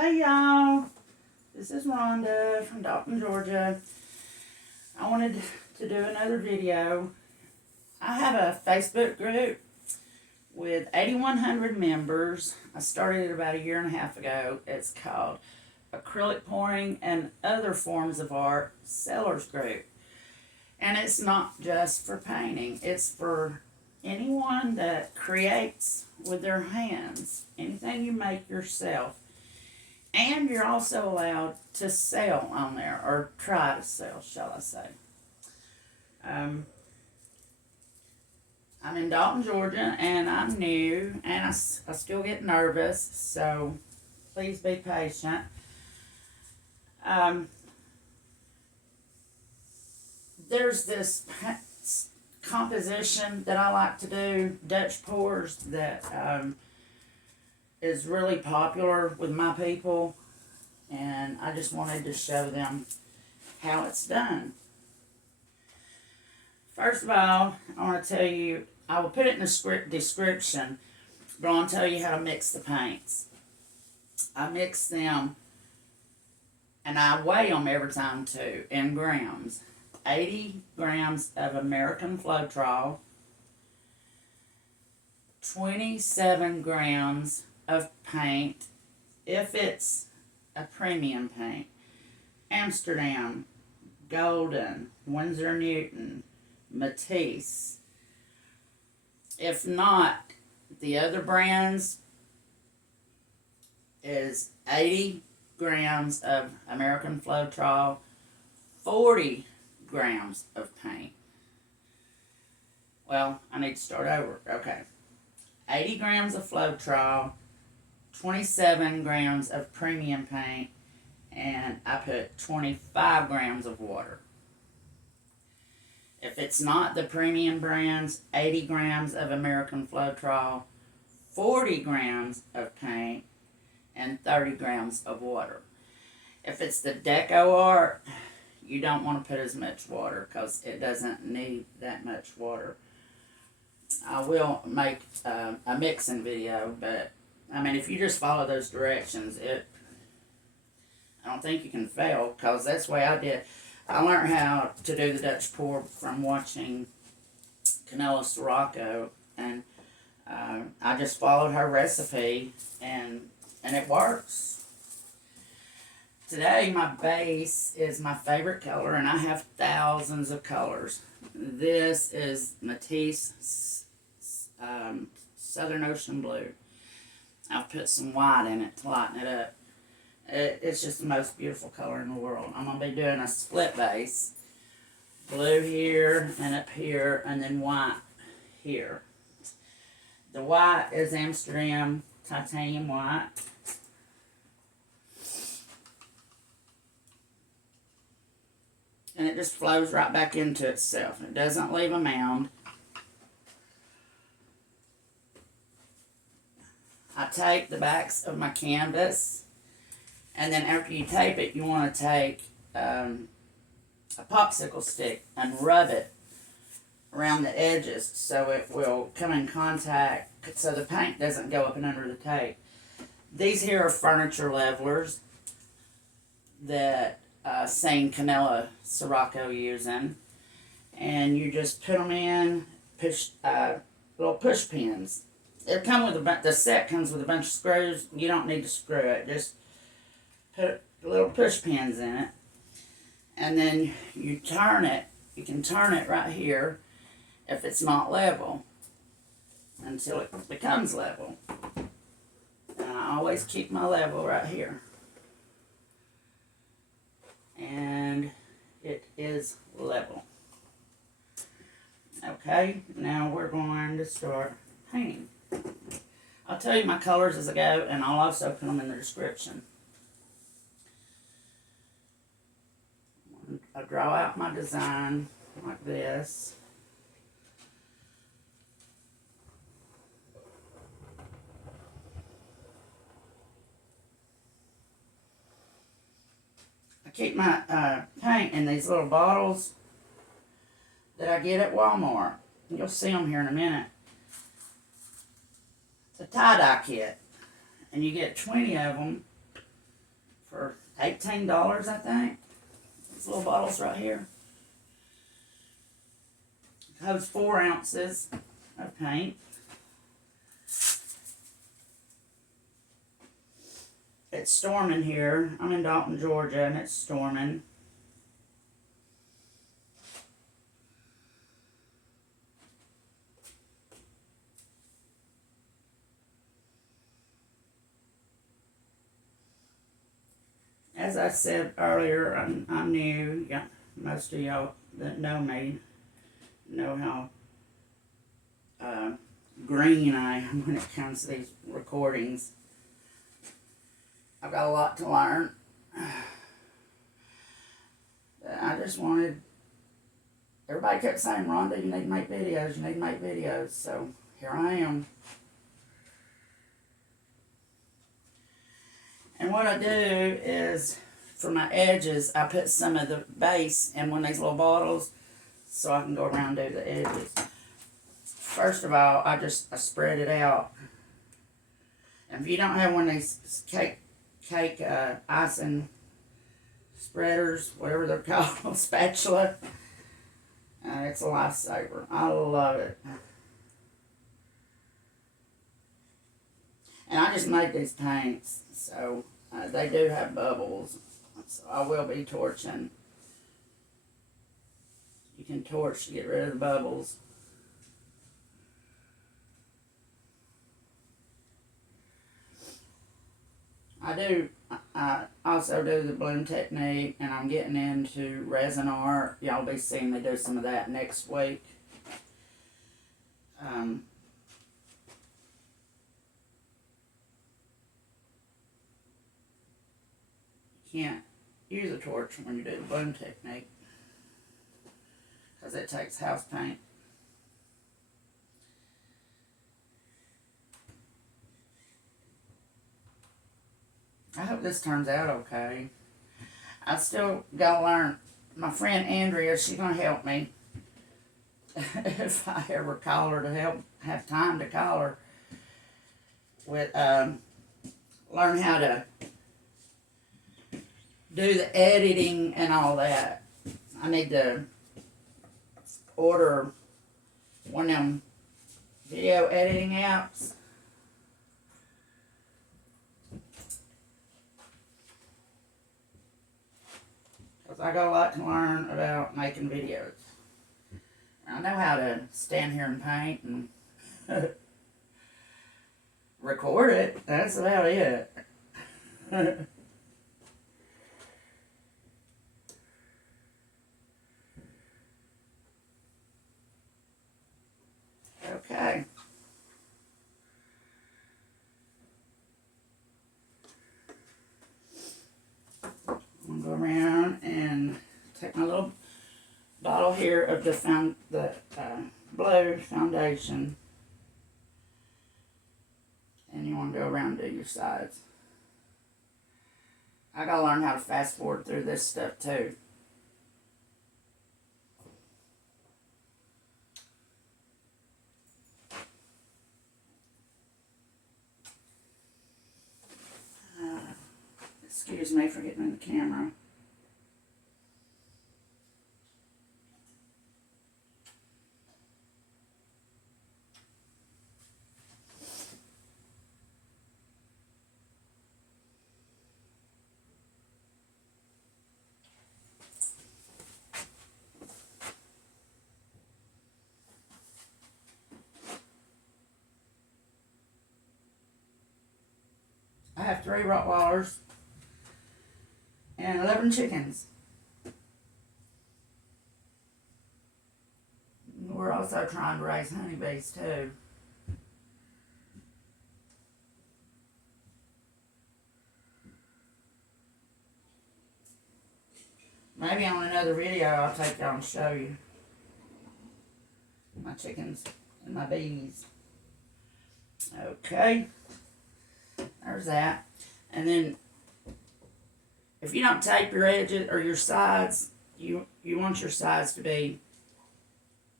Hey y'all, this is Rhonda from Dalton, Georgia. I wanted to do another video. I have a Facebook group with 8,100 members. I started it about a year and a half ago. It's called Acrylic Pouring and Other Forms of Art Sellers Group. And it's not just for painting, it's for anyone that creates with their hands, anything you make yourself. And you're also allowed to sell on there, or try to sell, shall I say. I'm in Dalton, Georgia, and I'm new, and I still get nervous, so please be patient. There's this composition that I like to do, Dutch pours, that is really popular with my people, and I just wanted to show them how it's done. First of all, I want to tell you, I will put it in the description, but I want to tell you how to mix the paints. I mix them, and I weigh them every time too, in grams. 80 grams of American Floetrol, 27 grams of paint, if it's a premium paint, Amsterdam, Golden, Winsor Newton, Matisse. If not, the other brands is 80 grams of American Floetrol, 40 grams of paint. Well, I need to start over. Okay. 80 grams of Floetrol, 27 grams of premium paint, and I put 25 grams of water. If it's not the premium brands, 80 grams of American Floetrol, 40 grams of paint, and 30 grams of water. If it's the Deco Art, you don't want to put as much water because it doesn't need that much water. I will make a mixing video, but I mean, if you just follow those directions, I don't think you can fail, because that's the way I did. I learned how to do the Dutch pour from watching Canela Sirocco, and I just followed her recipe, and it works. Today, my base is my favorite color, and I have thousands of colors. This is Matisse Southern Ocean Blue. I've put some white in it to lighten it up. It's just the most beautiful color in the world. I'm going to be doing a split base. Blue here and up here, and then white here. The white is Amsterdam Titanium White. And it just flows right back into itself. It doesn't leave a mound. I tape the backs of my canvas, and then after you tape it, you want to take a popsicle stick and rub it around the edges so it will come in contact, so the paint doesn't go up and under the tape. These here are furniture levelers that same Canela Sirocco using, and you just put them in, little push pins. It come with the set comes with a bunch of screws. You don't need to screw it. Just put little push pins in it, and then you turn it. You can turn it right here if it's not level until it becomes level. And I always keep my level right here. And it is level. Okay, now we're going to start painting. I'll tell you my colors as I go, and I'll also put them in the description. I draw out my design like this. I keep my paint in these little bottles that I get at Walmart. You'll see them here in a minute. It's a tie-dye kit, and you get 20 of them, for $18, I think. These little bottles right here. It holds 4 ounces of paint. It's storming here. I'm in Dalton, Georgia, and it's storming. As I said earlier, I'm new. Yeah, most of y'all that know me know how green I am when it comes to these recordings. I've got a lot to learn. I just wanted, everybody kept saying, Rhonda, you need to make videos, you need to make videos. So here I am. And what I do is, for my edges, I put some of the base in one of these little bottles so I can go around and do the edges. First of all, I spread it out. And if you don't have one of these cake icing spreaders, whatever they're called, spatula, it's a lifesaver. I love it. And I just made these paints, so they do have bubbles. So I will be torching. You can torch to get rid of the bubbles. I also do the bloom technique, and I'm getting into resin art. Y'all be seeing me do some of that next week. You can't use a torch when you do the bloom technique because it takes house paint. I hope this turns out okay. I still gotta learn. My friend Andrea, she's gonna help me if I ever call her to have time to call her with learn how to do the editing and all that. I need to order one of them video editing apps. Because I got a lot to learn about making videos. I know how to stand here and paint and record it. That's about it. Okay. I'm going to go around and take my little bottle here of the blue foundation, and you want to go around and do your sides. I got to learn how to fast forward through this stuff too. Excuse me for getting in the camera. I have 3 Rottweilers and 11 chickens. We're also trying to raise honeybees too. Maybe on another video I'll take y'all and show you my chickens and my bees. Okay, there's that. And then if you don't tape your edges or your sides, you want your sides to be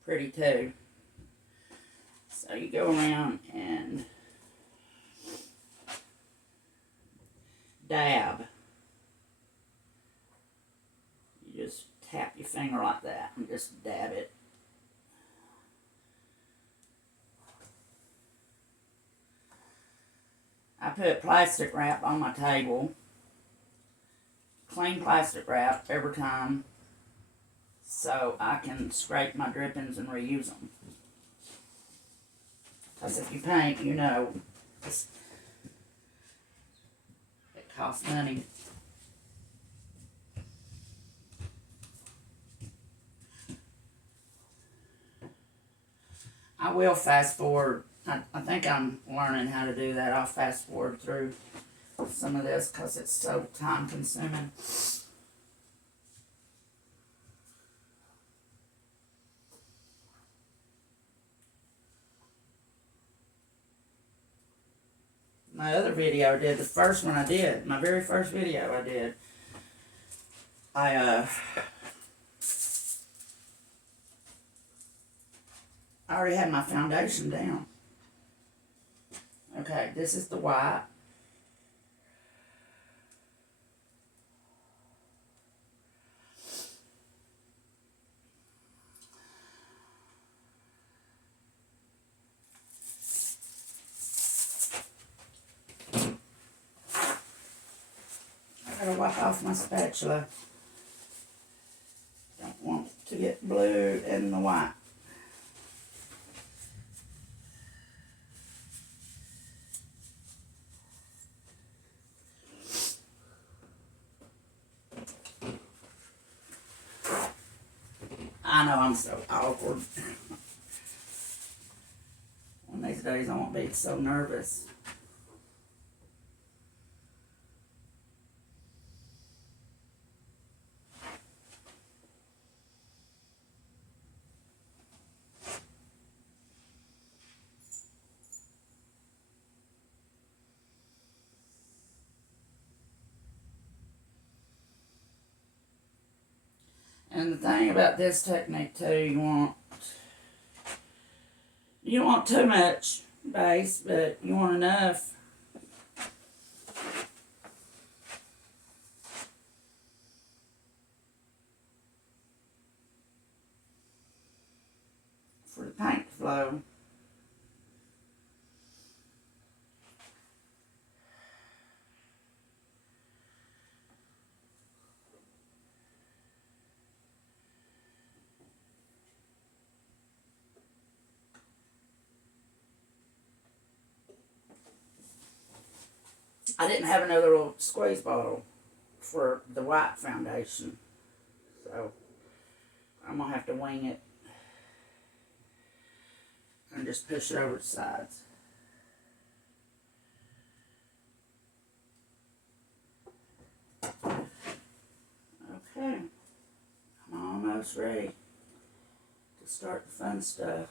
pretty too. So you go around and dab. finger like that and just dab it. I put plastic wrap on my table. Clean plastic wrap every time so I can scrape my drippings and reuse them. Because if you paint, you know, it costs money. I will fast forward. I think I'm learning how to do that. I'll fast forward through some of this because it's so time consuming. My other video I did, the first one I did, my very first video I did, I already had my foundation down. Okay, this is the white. I gotta wipe off my spatula. Don't want to get blue in the white. I know I'm so awkward. One of these days I won't be so nervous. And the thing about this technique too, you don't want too much base, but you want enough for the paint to flow. I didn't have another little squeeze bottle for the white foundation, so I'm going to have to wing it and just push it over the sides. Okay, I'm almost ready to start the fun stuff.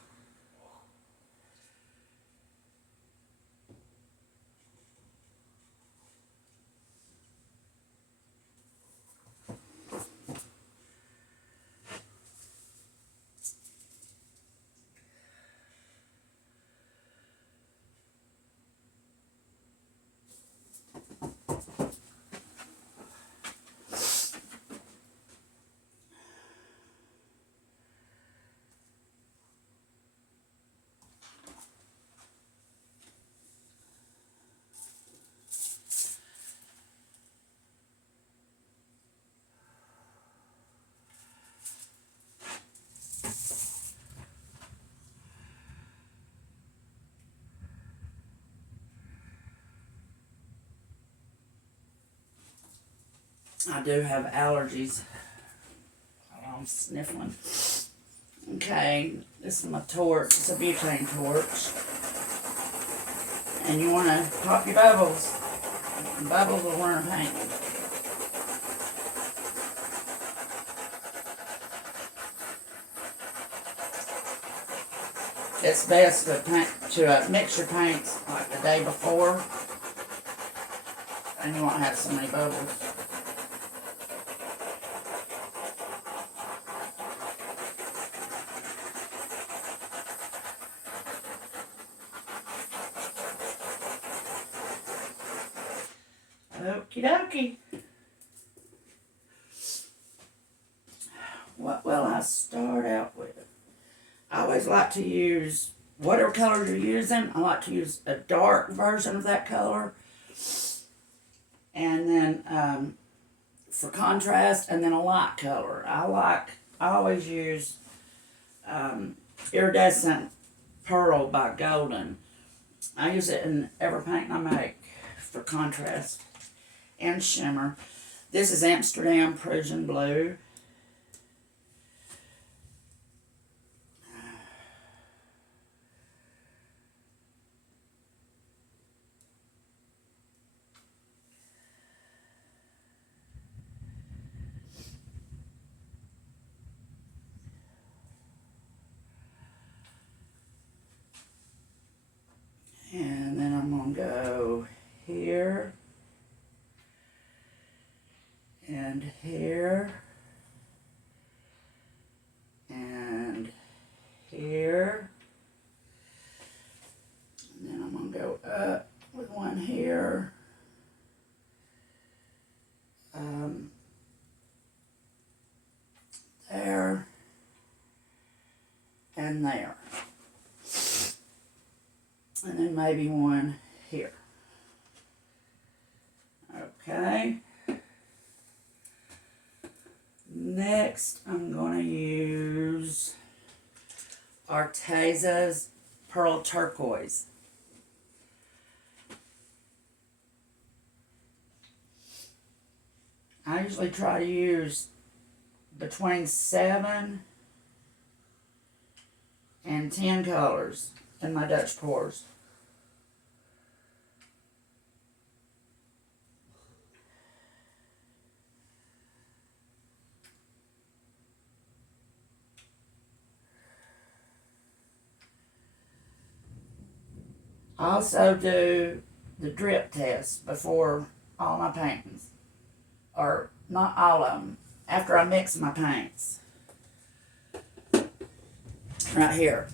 I do have allergies. I'm sniffling. Okay, this is my torch. It's a butane torch. And you want to pop your bubbles. And bubbles will learn to paint. It's best to mix your paints like the day before. And you won't have so many bubbles. Okie dokie. What will I start out with? I always like to use, whatever color you're using, I like to use a dark version of that color. And then for contrast, and then a light color. I always use Iridescent Pearl by Golden. I use it in every paint I make for contrast and shimmer. This is Amsterdam Prussian Blue. And then I'm going to go here and here and here. And then I'm going to go up with one here. There and there. And then maybe one here. Okay. Next, I'm going to use Arteza's Pearl Turquoise. I usually try to use between 7 and 10 colors in my Dutch pours. I also do the drip test before all my paintings, or not all of them, after I mix my paints. Right here.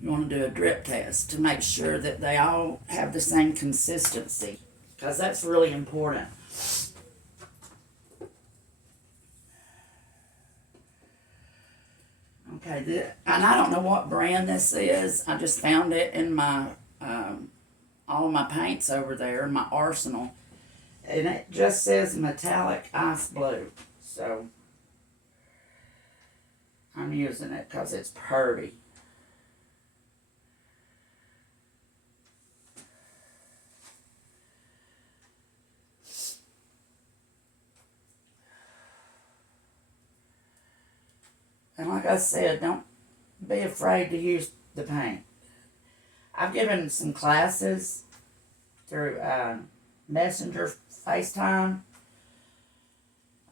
You want to do a drip test to make sure that they all have the same consistency, because that's really important. Okay, and I don't know what brand this is. I just found it in my all of my paints over there in my arsenal, and it just says metallic ice blue. So I'm using it because it's pretty. And like I said, don't be afraid to use the paint. I've given some classes through Messenger FaceTime.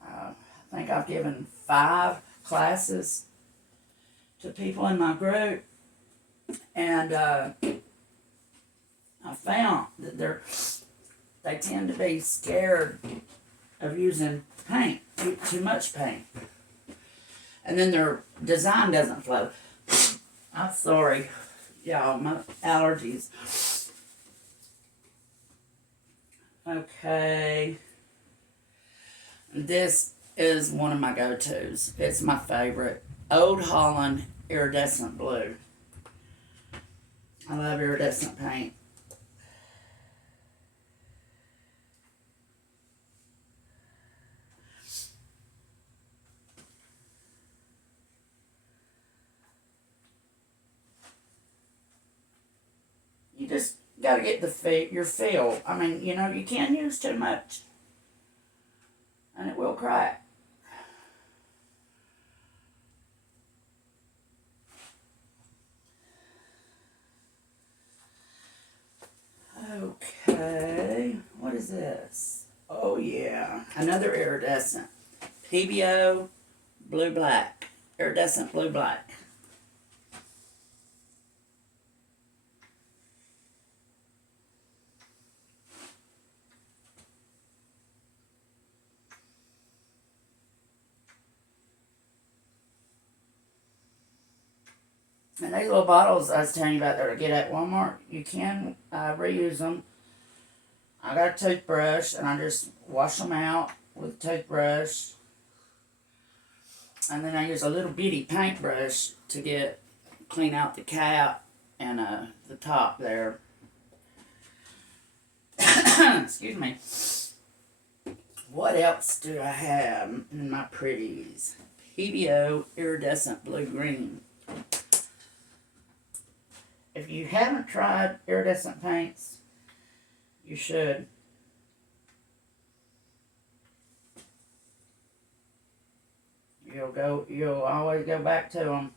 I think I've given 5 classes to people in my group. And I found that they tend to be scared of using paint, too much paint. And then their design doesn't flow. I'm sorry, y'all, my allergies. Okay. This is one of my go-tos. It's my favorite. Old Holland Irredescent Blue. I love iridescent paint. You just got to get your feel. I mean, you know, you can't use too much, and it will crack. Okay, what is this? Oh yeah, another iridescent. Pebeo Blue Black. Iridescent Blue Black. And these little bottles I was telling you about that I get at Walmart, you can reuse them. I got a toothbrush and I just wash them out with a toothbrush. And then I use a little bitty paintbrush to clean out the cap and the top there. Excuse me. What else do I have in my pretties? Pebeo Iridescent Blue Green. If you haven't tried iridescent paints, you should. You'll always go back to them.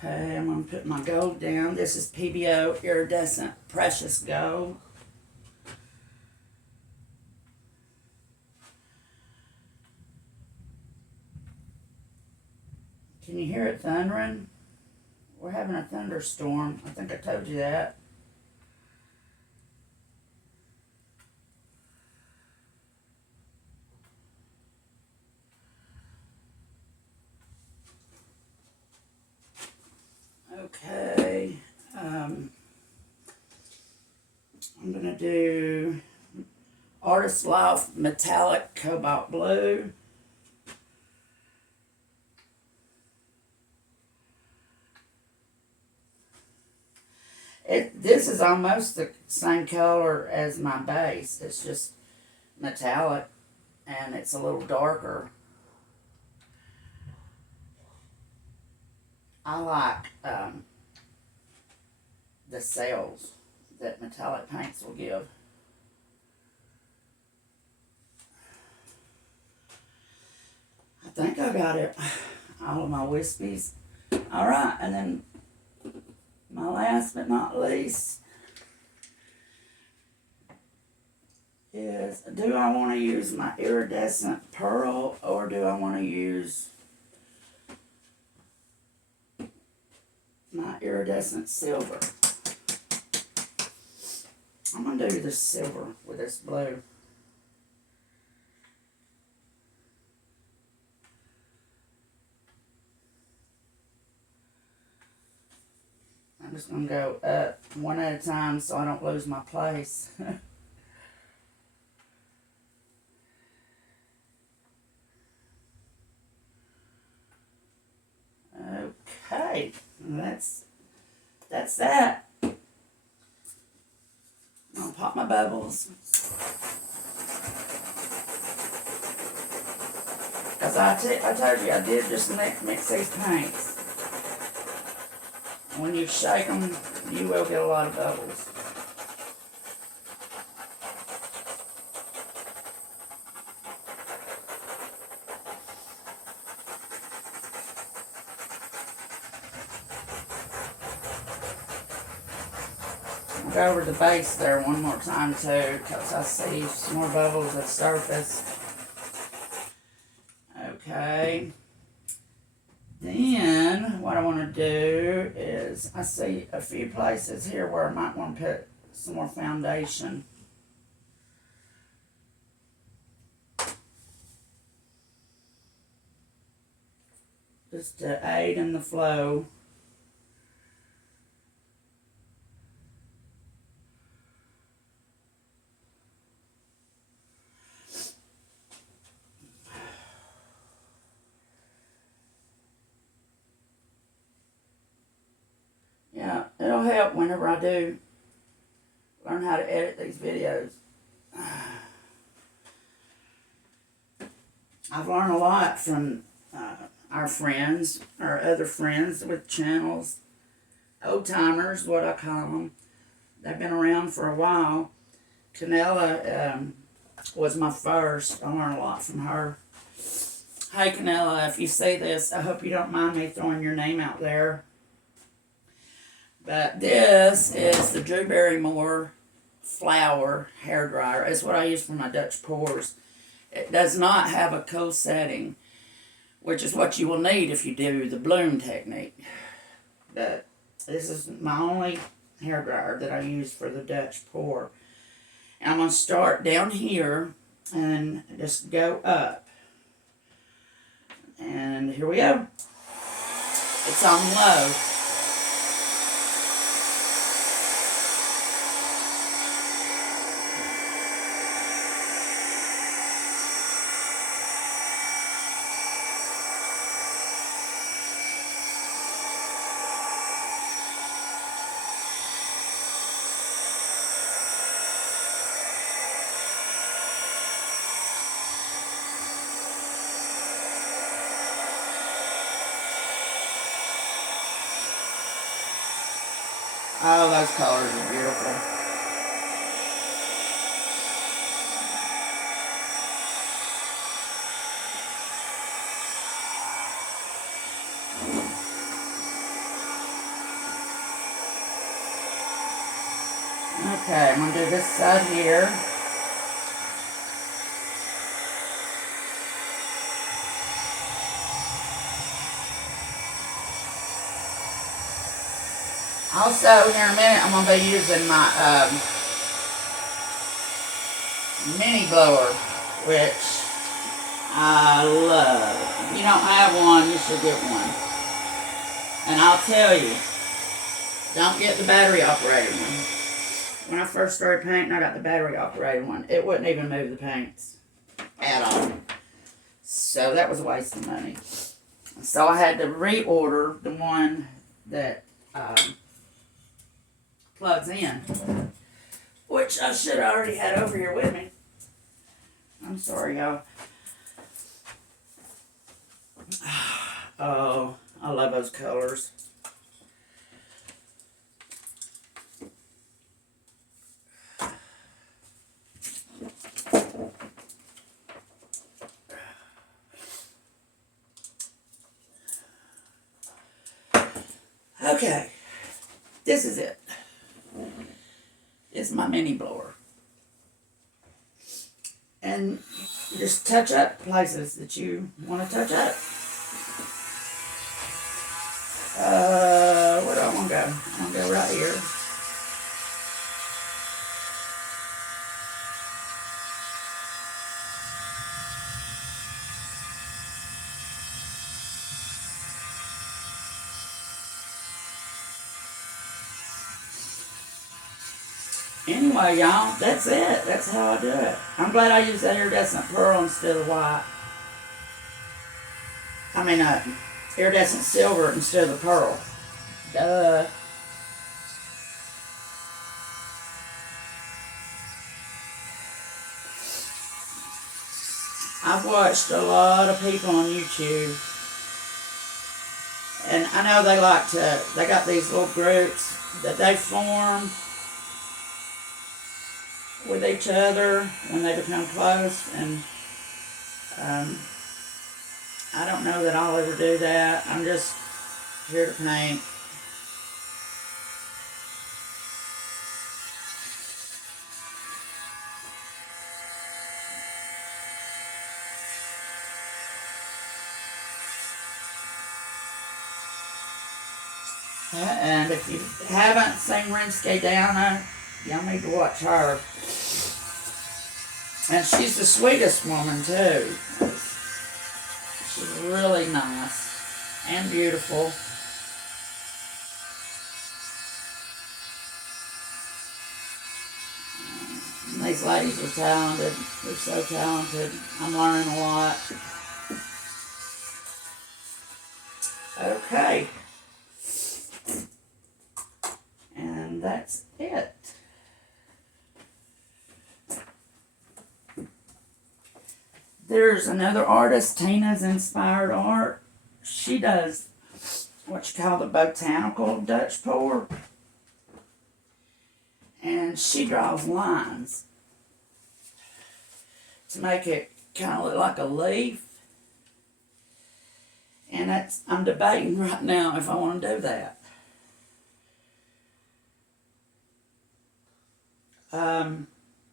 Okay, I'm going to put my gold down. This is Pebeo Iridescent Precious Gold. Can you hear it thundering? We're having a thunderstorm. I think I told you that. Okay. I'm going to do Artist Loft Metallic Cobalt Blue. This is almost the same color as my base. It's just metallic and it's a little darker. I like the cells that metallic paints will give. I think I got it. All of my wispies. Alright, and then my last but not least is, do I want to use my iridescent pearl or do I want to use my iridescent silver? I'm going to do the silver with this blue. I'm just going to go up one at a time so I don't lose my place. Okay, that's that. I'll pop my bubbles. Because I told you I did just mix these paints. When you shake them, you will get a lot of bubbles. I'll go over the base there one more time too, because I see some more bubbles have surfaced. Okay. Then, what I want to do is, I see a few places here where I might want to put some more foundation. Just to aid in the flow. Yeah, it'll help whenever I do learn how to edit these videos. I've learned a lot from our friends, our other friends with channels, old timers, what I call them. They've been around for a while. Canella was my first. I learned a lot from her. Hey Canella, if you see this, I hope you don't mind me throwing your name out there. But this is the Drew Barrymore Flower hairdryer. It's what I use for my Dutch pours. It does not have a cool setting, which is what you will need if you do the bloom technique. But this is my only hairdryer that I use for the Dutch pour. And I'm going to start down here and just go up. And here we go. It's on low. Oh, those colors are beautiful. Okay, I'm going to do this side here. Also, here in a minute, I'm going to be using my mini blower, which I love. If you don't have one, you should get one. And I'll tell you, don't get the battery operated one. When I first started painting, I got the battery operated one. It wouldn't even move the paints at all. So that was a waste of money. So I had to reorder the one that plugs in, which I should have already had over here with me. I'm sorry, y'all. Oh, I love those colors. Okay, this is it. It's my mini blower. And you just touch up places that you want to touch up. Where do I want to go? I want to go right here. Anyway, y'all, that's it. That's how I do it. I'm glad I used that iridescent pearl instead of white. I mean, iridescent silver instead of the pearl. Duh. I've watched a lot of people on YouTube, and I know they got these little groups that they form with each other when they become close, and I don't know that I'll ever do that. I'm just here to paint. And if you haven't seen Rinske Downer, y'all need to watch her. And she's the sweetest woman too. She's really nice and beautiful. And these ladies are talented. They're so talented. I'm learning a lot. Okay. And that's it. There's another artist, Tina's Inspired Art. She does what you call the botanical Dutch pour. And she draws lines to make it kind of look like a leaf. And I'm debating right now if I want to do that.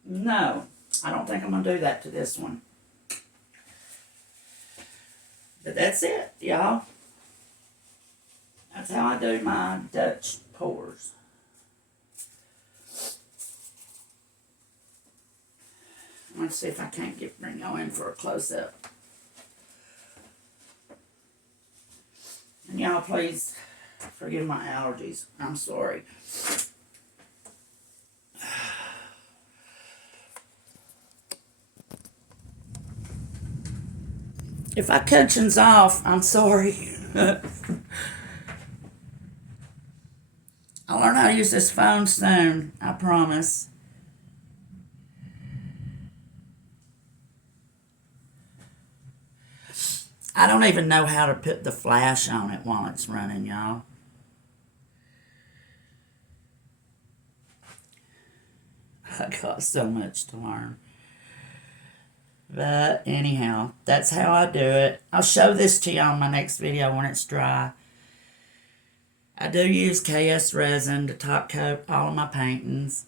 No, I don't think I'm going to do that to this one. But that's it, y'all. That's how I do my Dutch pours. Let's see if I can't bring y'all in for a close-up. y'all please forgive my allergies. I'm sorry. If I catchings off, I'm sorry. I'll learn how to use this phone soon, I promise. I don't even know how to put the flash on it while it's running, y'all. I got so much to learn. But anyhow, that's how I do it. I'll show this to y'all in my next video when it's dry. I do use KS resin to top coat all of my paintings.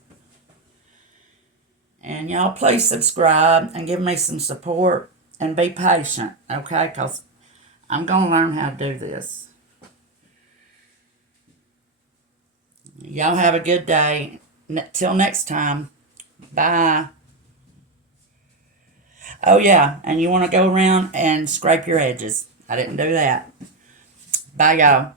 And y'all please subscribe and give me some support and be patient, okay? Because I'm going to learn how to do this. Y'all have a good day. Till next time. Bye. Oh, yeah, and you want to go around and scrape your edges. I didn't do that. Bye, y'all.